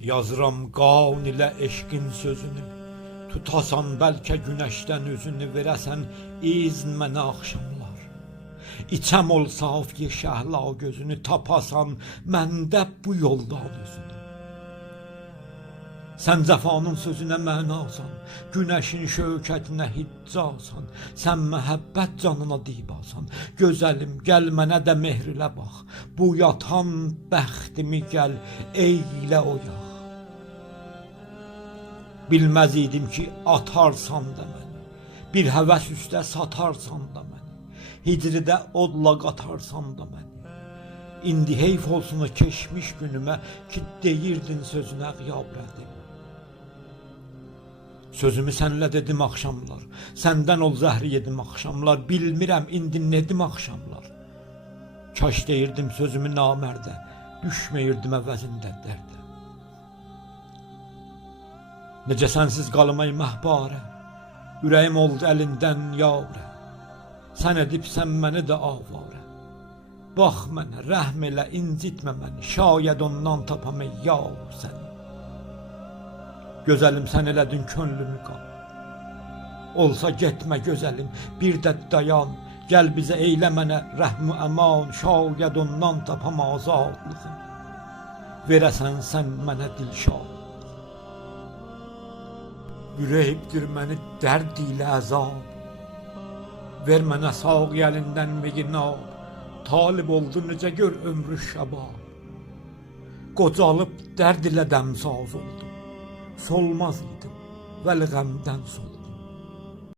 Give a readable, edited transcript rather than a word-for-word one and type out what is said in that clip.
Yazıram qan ilə eşqin sözünü, tutasan bəlkə günəşdən üzünü, verəsən izn mənə axşamlar. İçəm olsa afki şəhla gözünü, tapasan məndə bu yoldan üzünü. Sən cəfanın sözünə mənasan, günəşin şövkətinə hiccasan, sən məhəbbət canına dibasan. Gözəlim, gəl mənə də mehrilə bax, bu yatan bəxtimi gəl eylə oyaq. Bilməz idim ki, atarsan da məni, bir həvəs üstə satarsan da məni, hicridə odla qatarsan da məni. İndi heyf olsun o keçmiş günümə ki, deyirdin sözünə qiyabrədim. Sözümü sənlə dedim axşamlar, səndən ol zəhri yedim axşamlar, bilmirəm indi nedim axşamlar. Kaş deyirdim sözümü namərdə, düşməyirdim əvəzində dərdə. Necə sənsiz qalmay məhbarə, ürəyim oldu əlindən yavrə. Sən edibsən məni də avarə. Bax mənə, rəhm elə, incitmə məni, şayəd ondan tapam ey yav səni. Gözəlim, sən elədin könlümü qan. Olsa getmə gözəlim, bir də dayan, gəl bizə eylə mənə rəhm-ü əman, şayəd ondan tapam azadlığım. Verəsən sən mənə dilşad. Ürəkdir məni dərd ilə əzab, ver mənə sağ əlindən meginab, talib oldu necə gör ömrü şəbab. Qocalıb dərd ilə dəmsaz oldum, solmaz idim vəli qəmdən soldum.